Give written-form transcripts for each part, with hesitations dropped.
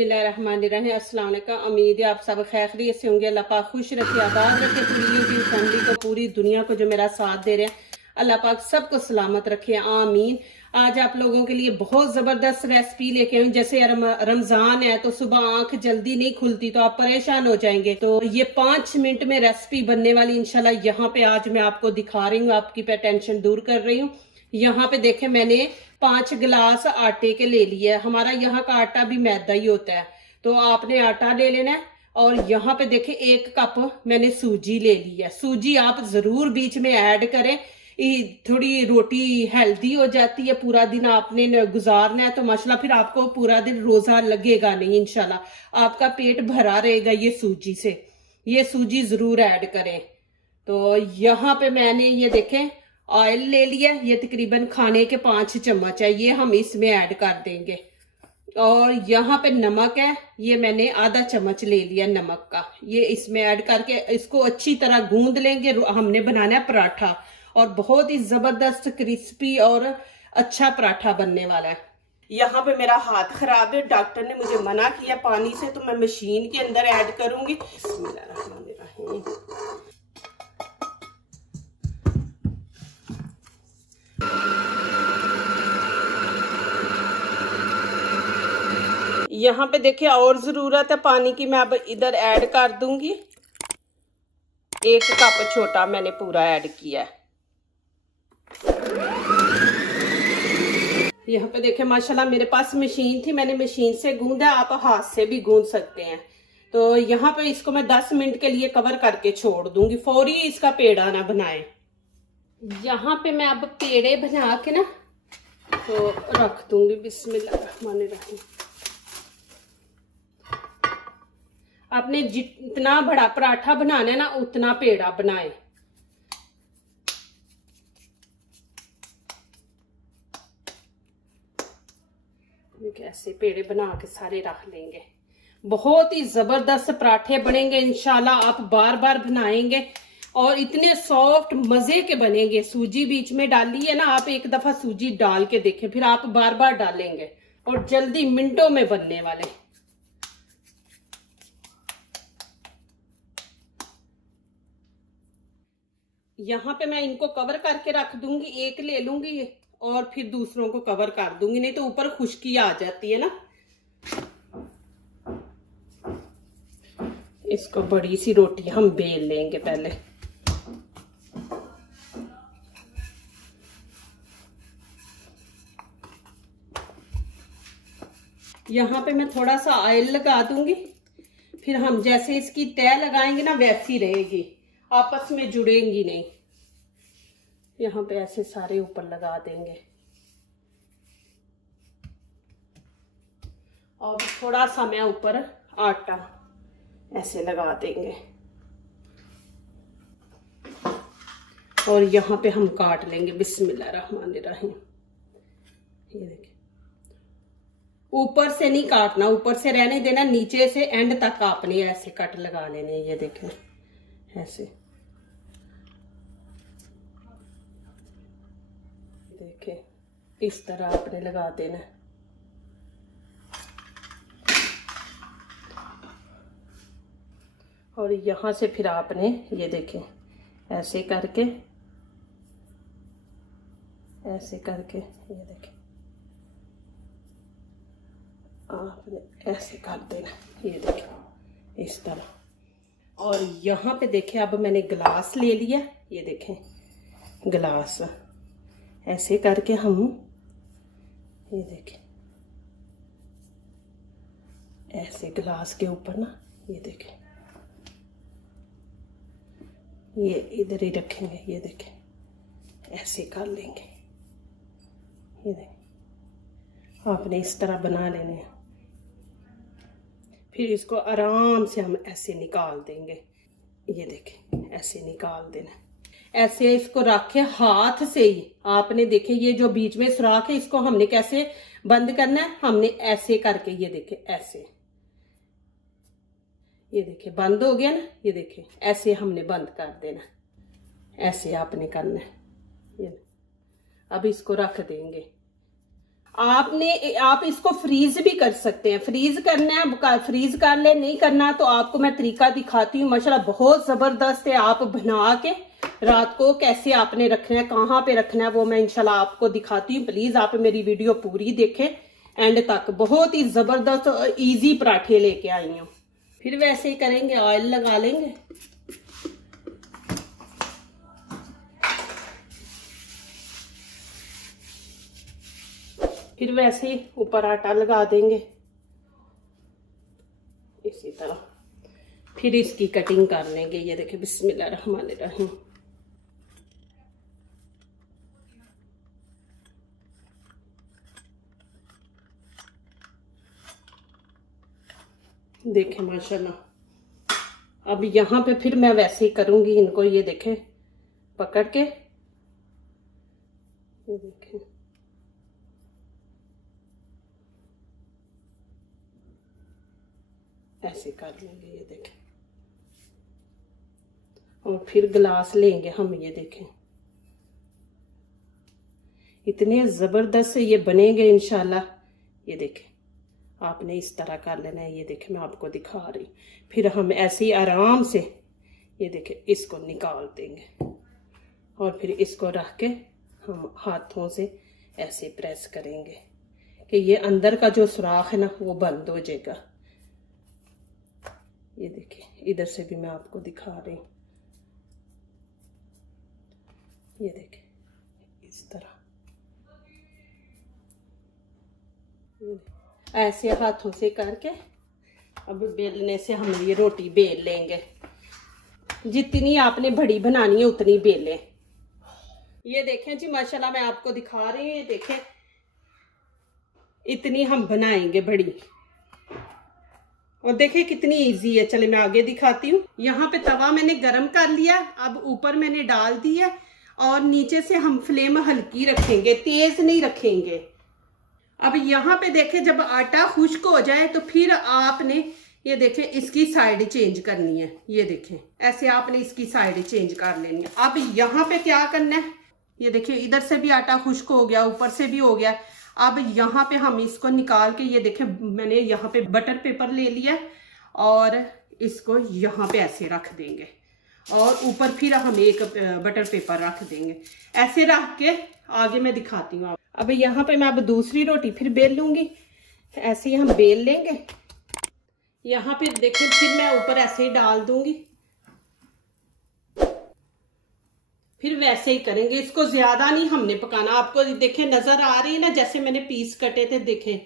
बिस्मिल्लाहिर्रहमानिर्रहीम। अस्सलाम वालेकुम। उम्मीद है आप सब खैरियत से होंगे। अल्लाह पाक खुश रखे, आबाद रखे पूरी यूट्यूब फैमिली को, पूरी दुनिया को जो मेरा साथ दे रहे हैं। अल्लाह पाक सबको सलामत रखे, आमीन। आज आप लोगों के लिए बहुत जबरदस्त रेसिपी लेके आई हूँ। जैसे रमजान है तो सुबह आंख जल्दी नहीं खुलती तो आप परेशान हो जाएंगे, तो ये 5 मिनट में रेसिपी बनने वाली इंशाल्लाह यहाँ पे आज मैं आपको दिखा रही हूँ, आपकी टेंशन दूर कर रही हूँ। यहाँ पे देखे मैंने 5 गिलास आटे के ले लिए। हमारा यहाँ का आटा भी मैदा ही होता है, तो आपने आटा ले लेना है। और यहाँ पे देखे 1 कप मैंने सूजी ले ली है। सूजी आप जरूर बीच में ऐड करें, थोड़ी रोटी हेल्दी हो जाती है। पूरा दिन आपने गुजारना है तो माशाल्लाह फिर आपको पूरा दिन रोजा लगेगा नहीं, इंशाल्लाह आपका पेट भरा रहेगा ये सूजी से। ये सूजी जरूर ऐड करें। तो यहाँ पे मैंने ये देखें ऑयल ले लिया, ये तकरीबन खाने के 5 चम्मच है, ये हम इसमें ऐड कर देंगे। और यहाँ पे नमक है, ये मैंने आधा चम्मच ले लिया नमक का, ये इसमें ऐड करके इसको अच्छी तरह गूंद लेंगे। हमने बनाना है पराठा, और बहुत ही जबरदस्त क्रिस्पी और अच्छा पराठा बनने वाला है। यहाँ पे मेरा हाथ खराब है, डॉक्टर ने मुझे मना किया पानी से, तो मैं मशीन के अंदर ऐड करूंगी। बिस्मिल्लाहिर्रहमानिर्रहीम। यहाँ पे देखिए और जरूरत है पानी की, मैं अब इधर ऐड कर दूंगी। 1 कप छोटा मैंने पूरा ऐड किया है। यहाँ पे देखे माशाल्लाह मेरे पास मशीन थी, मैंने मशीन से गूंदा, आप हाथ से भी गूंद सकते हैं। तो यहाँ पे इसको मैं 10 मिनट के लिए कवर करके छोड़ दूंगी, फौरी इसका पेड़ा ना बनाए। यहाँ पे मैं अब पेड़े बना के ना तो रख दूंगी। बिस्मिल्लाहिर्रहमानिर्रहीम। आपने जितना बड़ा पराठा बनाना है ना उतना पेड़ा बनाए। ऐसे पेड़े बना के सारे रख लेंगे। बहुत ही जबरदस्त पराठे बनेंगे इंशाल्लाह, आप बार बार बनाएंगे और इतने सॉफ्ट मजे के बनेंगे। सूजी बीच में डाली है ना, आप 1 दफा सूजी डाल के देखें, फिर आप बार बार डालेंगे और जल्दी मिनटों में बनने वाले। यहाँ पे मैं इनको कवर करके रख दूंगी, 1 ले लूंगी और फिर दूसरों को कवर कर दूंगी, नहीं तो ऊपर खुश्की आ जाती है ना। इसको बड़ी सी रोटी हम बेल लेंगे पहले। यहाँ पे मैं थोड़ा सा ऑयल लगा दूंगी, फिर हम जैसे इसकी तय लगाएंगे ना वैसी रहेगी, आपस में जुड़ेंगी नहीं। यहाँ पे ऐसे सारे ऊपर लगा देंगे और थोड़ा सा मैं ऊपर आटा ऐसे लगा देंगे। और यहाँ पे हम काट लेंगे। बिस्मिल्लाहिर्रहमानिर्रहीम। ये देखिए, ऊपर से नहीं काटना, ऊपर से रहने देना, नीचे से एंड तक आपने ऐसे कट लगा लेने। ये देखें ऐसे, देखें इस तरह आपने लगा देना। और यहाँ से फिर आपने ये देखें ऐसे करके ये देखें आपने ऐसे कर देना। ये देखें इस तरह। और यहाँ पे देखें अब मैंने गिलास ले लिया, ये देखें गिलास ऐसे करके हम ये देखें ऐसे गिलास के ऊपर ना ये देखें ये इधर ही रखेंगे। ये देखें ऐसे कर लेंगे। ये देखें आपने इस तरह बना लेने हैं, फिर इसको आराम से हम ऐसे निकाल देंगे। ये देखें ऐसे निकाल देना, ऐसे इसको रखे हाथ से ही। आपने देखे ये जो बीच में सुराख है इसको हमने कैसे बंद करना है, हमने ऐसे करके ये देखे ऐसे, ये देखिए बंद हो गया ना। ये देखिए ऐसे हमने बंद कर देना, ऐसे आपने करना है। ये अब इसको रख देंगे। आप इसको फ्रीज भी कर सकते हैं, फ्रीज करना है फ्रीज कर ले, नहीं करना तो आपको मैं तरीका दिखाती हूँ। माशाल्लाह बहुत जबरदस्त है। आप बना के रात को कैसे आपने रखना है, कहाँ पे रखना है, वो मैं इंशाल्लाह आपको दिखाती हूँ। प्लीज आप मेरी वीडियो पूरी देखें एंड तक। बहुत ही जबरदस्त और इजी पराठे लेके आई हूँ। फिर वैसे ही करेंगे, ऑयल लगा लेंगे। फिर वैसे ही ऊपर आटा लगा देंगे इसी तरह। फिर इसकी कटिंग कर लेंगे। ये देखिए बिस्मिल्लाहिर्रहमानिर्रहीम। देखें माशाल्लाह। अब यहाँ पे फिर मैं वैसे ही करूंगी इनको। ये देखें पकड़ के, ये देखें ऐसे कर लेंगे। ये देखें और फिर गिलास लेंगे हम। ये देखें इतने जबरदस्त से ये बनेंगे इंशाल्लाह। ये देखें आपने इस तरह कर लेना है। ये देखें मैं आपको दिखा रही। फिर हम ऐसे ही आराम से ये देखें इसको निकाल देंगे और फिर इसको रख के हम हाथों से ऐसे प्रेस करेंगे कि ये अंदर का जो सुराख है ना वो बंद हो जाएगा। ये देखिए इधर से भी मैं आपको दिखा रही हूँ। ये देखिए इस तरह ऐसे हाथों से करके अब बेलने से हम ये रोटी बेल लेंगे। जितनी आपने बड़ी बनानी है उतनी बेलें। ये देखें जी माशाल्लाह मैं आपको दिखा रही हूँ। ये देखें इतनी हम बनाएंगे बड़ी। और देखिए कितनी इजी है। चले मैं आगे दिखाती हूँ। यहाँ पे तवा मैंने गरम कर लिया। अब ऊपर मैंने डाल दिया और नीचे से हम फ्लेम हल्की रखेंगे, तेज नहीं रखेंगे। अब यहाँ पे देखें जब आटा खुश्क हो जाए तो फिर आपने ये देखें इसकी साइड चेंज करनी है। ये देखें ऐसे आपने इसकी साइड चेंज कर लेनी है। अब यहाँ पे क्या करना है, ये देखिए इधर से भी आटा खुश्क हो गया, ऊपर से भी हो गया। अब यहाँ पे हम इसको निकाल के ये देखें मैंने यहाँ पे बटर पेपर ले लिया और इसको यहाँ पे ऐसे रख देंगे और ऊपर फिर हम एक बटर पेपर रख देंगे। ऐसे रख के आगे मैं दिखाती हूँ। अब यहाँ पे मैं अब दूसरी रोटी फिर बेल लूंगी। ऐसे ही हम बेल लेंगे। यहाँ पे देखिए फिर मैं ऊपर ऐसे ही डाल दूंगी। फिर वैसे ही करेंगे। इसको ज्यादा नहीं हमने पकाना। आपको देखे नजर आ रही है ना जैसे मैंने पीस कटे थे, देखें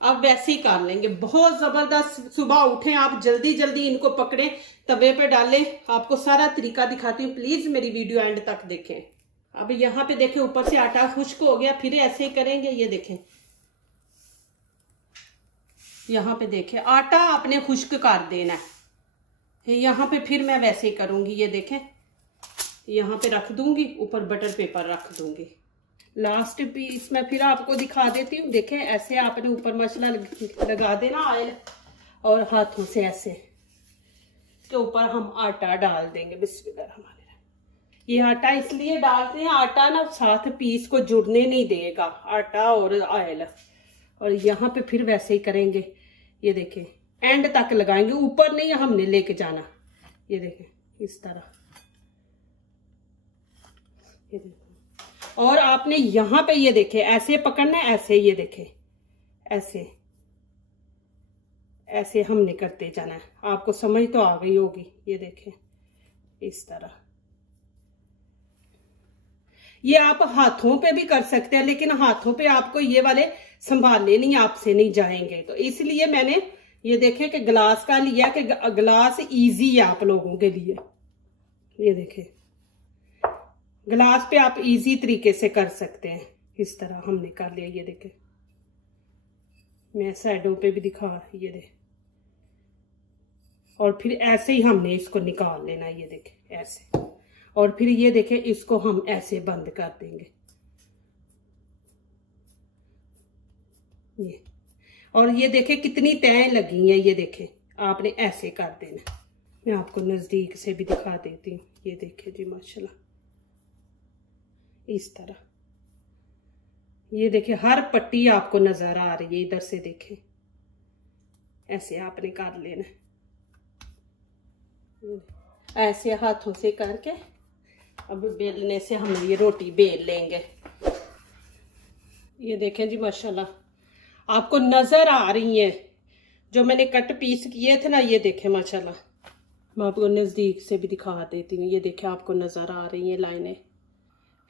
अब वैसे ही कर लेंगे। बहुत जबरदस्त। सुबह उठें आप जल्दी जल्दी इनको पकड़े, तवे पे डालें। आपको सारा तरीका दिखाती हूँ, प्लीज मेरी वीडियो एंड तक देखें। अब यहाँ पे देखें ऊपर से आटा खुश्क हो गया। फिर ऐसे ही करेंगे। ये देखें यहाँ पे देखें आटा आपने खुश्क कर देना है। यहाँ पे फिर मैं वैसे ही करूंगी। ये देखें यहाँ पे रख दूंगी, ऊपर बटर पेपर रख दूंगी। लास्ट पीस मैं फिर आपको दिखा देती हूँ। देखें ऐसे आपने ऊपर मसाला लगा देना ऑयल और हाथों से ऐसे इसके ऊपर हम आटा डाल देंगे। बिस्मिल्लाहिर्रहमानिर्रहीम। ये आटा इसलिए डालते हैं, आटा ना साथ पीस को जुड़ने नहीं देगा, आटा और ऑयल। और यहाँ पे फिर वैसे ही करेंगे। ये देखें एंड तक लगाएंगे, ऊपर नहीं हमने लेके जाना। ये देखें इस तरह। ये देखें और आपने यहाँ पे ये देखें ऐसे पकड़ना है, ऐसे ये देखें ऐसे ऐसे हमने करते जाना है। आपको समझ तो आ गई होगी। ये देखें इस तरह। ये आप हाथों पे भी कर सकते हैं, लेकिन हाथों पे आपको ये वाले संभालने नहीं, आपसे नहीं जाएंगे। तो इसलिए मैंने ये देखे कि गिलास का लिया कि गिलास इजी है आप लोगों के लिए। ये देखें गिलास पे आप इजी तरीके से कर सकते हैं। इस तरह हमने कर लिया। ये देखें मैं साइडों पे भी दिखा। ये देख और फिर ऐसे ही हमने इसको निकाल लेना। ये देखें ऐसे। और फिर ये देखें इसको हम ऐसे बंद कर देंगे। ये और ये देखें कितनी तय लगी है। ये देखें आपने ऐसे कर देना। मैं आपको नजदीक से भी दिखा देती हूँ। ये देखें जी माशाल्लाह इस तरह। ये देखिए हर पट्टी आपको नजर आ रही है, इधर से देखें, ऐसे आपने कर लेना, ऐसे हाथों से करके अब बेलने से हम ये रोटी बेल लेंगे। ये देखें जी माशाल्लाह आपको नजर आ रही है, जो मैंने कट पीस किए थे ना, ये देखें माशाल्लाह, मैं आपको नजदीक से भी दिखा देती हूँ। ये देखें आपको नजर आ रही है लाइनें।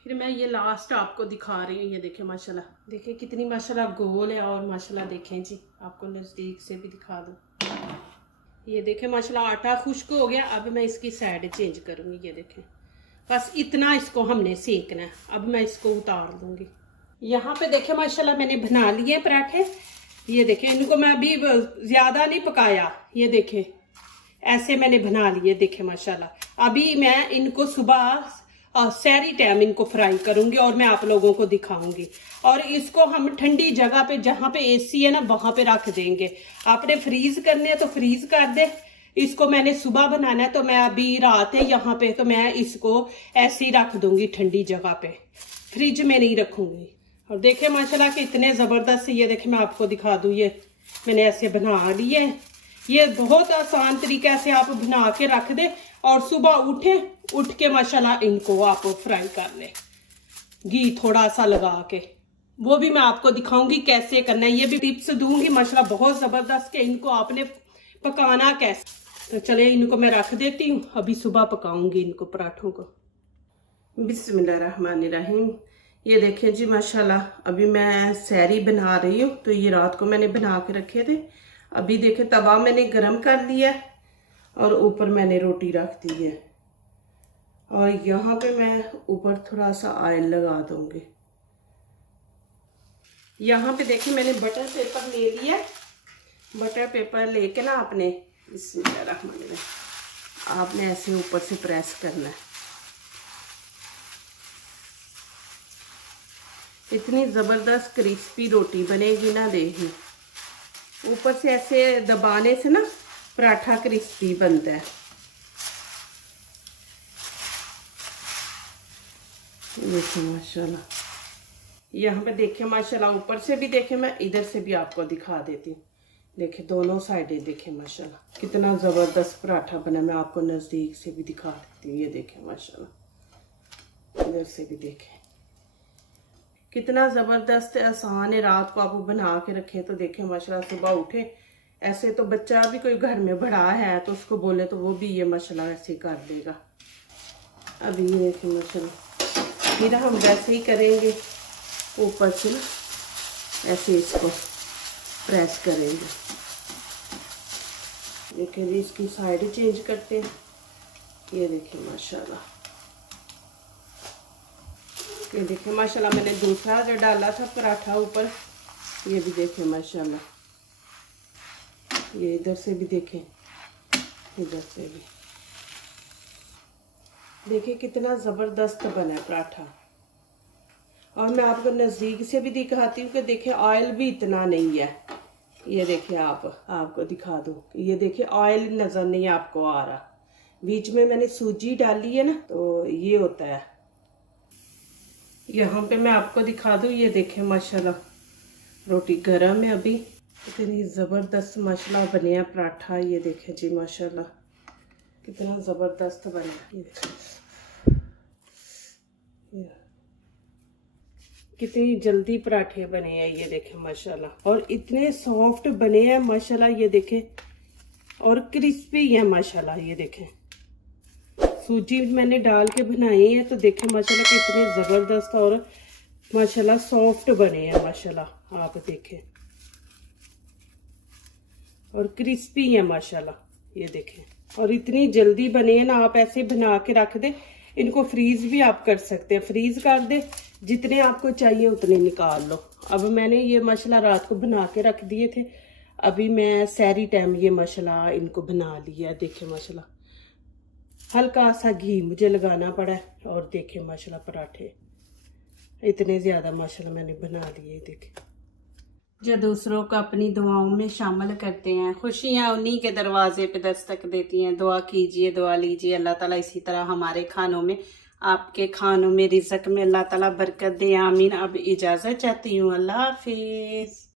फिर मैं ये लास्ट आपको दिखा रही हूँ। ये देखें माशाल्लाह, देखें कितनी माशाल्लाह गोल है, और माशाल्लाह देखें जी, आपको नजदीक से भी दिखा दूँ। ये देखें माशाल्लाह आटा खुश्क हो गया। अब मैं इसकी साइड चेंज करूँगी। ये देखें बस इतना इसको हमने सेकना है। अब मैं इसको उतार दूंगी। यहाँ पे देखें माशाल्लाह मैंने बना लिए पराठे। ये देखें इनको मैं अभी ज्यादा नहीं पकाया, ये देखें ऐसे मैंने बना लिए। देखें माशाल्लाह अभी मैं इनको सुबह सहरी टाइम इनको फ्राई करूंगी और मैं आप लोगों को दिखाऊंगी। और इसको हम ठंडी जगह पे, जहाँ पे एसी है ना, वहां पे रख देंगे। आपने फ्रीज करने हैं तो फ्रीज कर दे। इसको मैंने सुबह बनाना है तो मैं अभी रात है यहाँ पे, तो मैं इसको ऐसे ही रख दूंगी ठंडी जगह पे, फ्रिज में नहीं रखूंगी। और देखे माशाल्लाह कि इतने जबरदस्त, ये देखे मैं आपको दिखा दूं, ये मैंने ऐसे बना लिए। ये बहुत आसान तरीके से आप बना के रख दे और सुबह उठ के माशाल्लाह इनको आप फ्राई कर ले, घी थोड़ा सा लगा के। वो भी मैं आपको दिखाऊंगी कैसे करना है, ये भी टिप्स दूंगी माशाल्लाह बहुत जबरदस्त के इनको आपने पकाना कैसे। तो चले इनको मैं रख देती हूँ, अभी सुबह पकाऊंगी इनको पराठों को। बिस्मिल्लाहिर्रहमानिर्रहीम। ये देखें जी माशाल्लाह अभी मैं सहरी बना रही हूँ। तो ये रात को मैंने बना के रखे थे। अभी देखें तवा मैंने गरम कर लिया और ऊपर मैंने रोटी रख दी है, और यहाँ पे मैं ऊपर थोड़ा सा ऑयल लगा दूंगी। यहाँ पे देखिए मैंने बटर पेपर ले लिया। बटर पेपर लेके ना आपने आपने ऐसे ऊपर से प्रेस करना है। इतनी जबरदस्त क्रिस्पी रोटी बनेगी ना, देखिए ऊपर से ऐसे दबाने से ना पराठा क्रिस्पी बनता है। देखिए माशाल्लाह, यहाँ पे देखिए माशाल्लाह ऊपर से भी देखे, मैं इधर से भी आपको दिखा देती हूँ। देखिए दोनों साइडें देखे माशाल्लाह कितना जबरदस्त पराठा बना। मैं आपको नजदीक से भी दिखा देती हूँ। ये देखे माशाल्लाह, इधर से भी देखे कितना जबरदस्त आसान है। रात को आप बना के रखें तो देखें माशाल्लाह सुबह उठे ऐसे, तो बच्चा भी कोई घर में बड़ा है तो उसको बोले तो वो भी ये माशाल्लाह ऐसे कर देगा। अभी ये देखें माशाल्लाह, फिर हम वैसे ही करेंगे, ऊपर से ना ऐसे इसको प्रेस करेंगे। देखिए जी इसकी साइड चेंज करते हैं। ये देखिए माशाल्लाह, ये देखिए माशाल्लाह मैंने दूसरा जो डाला था पराठा ऊपर, ये भी देखें माशाल्लाह। ये इधर से भी देखें, इधर से भी देखिए कितना जबरदस्त बना है पराठा। और मैं आपको नजदीक से भी दिखाती हूँ कि देखिए ऑयल भी इतना नहीं है। ये देखिए आपको दिखा दूँ, ये देखिए ऑयल नजर नहीं आपको आ रहा। बीच में मैंने सूजी डाली है ना, तो ये होता है। यहाँ पे मैं आपको दिखा दूँ, ये देखें माशाल्लाह रोटी गरम है अभी। इतनी ज़बरदस्त माशाल्लाह बने हैं पराठा। ये देखें जी माशाल्लाह कितना ज़बरदस्त बना। ये कितनी जल्दी पराठे बने हैं, ये देखें माशाल्लाह, और इतने सॉफ्ट बने हैं माशाल्लाह। ये देखें और क्रिस्पी है माशाल्लाह। ये देखें सूजी मैंने डाल के बनाई है, तो देखें माशाल्लाह कितने ज़बरदस्त और माशाल्लाह सॉफ्ट बने हैं माशाल्लाह। आप देखें और क्रिस्पी है माशाल्लाह। ये देखें और इतनी जल्दी बने हैं ना। आप ऐसे बना के रख दे, इनको फ्रीज भी आप कर सकते हैं। फ्रीज कर दे, जितने आपको चाहिए उतने निकाल लो। अब मैंने ये माशाल्लाह रात को बना के रख दिए थे। अभी मैं सहरी टाइम ये माशाल्लाह इनको बना लिया। देखें माशाल्लाह हल्का सा घी मुझे लगाना पड़ा है। और देखें माशाल्लाह पराठे इतने ज़्यादा माशाल्लाह मैंने बना लिए। देखें जो दूसरों को अपनी दुआओं में शामिल करते हैं, खुशियां उन्हीं के दरवाजे पे दस्तक देती हैं। दुआ कीजिए, दुआ लीजिए, अल्लाह ताला इसी तरह हमारे खानों में आपके खानों में, रिज़्क में अल्लाह ताला बरकत दे, आमीन। अब इजाज़त चाहती हूँ, अल्लाह हाफिज।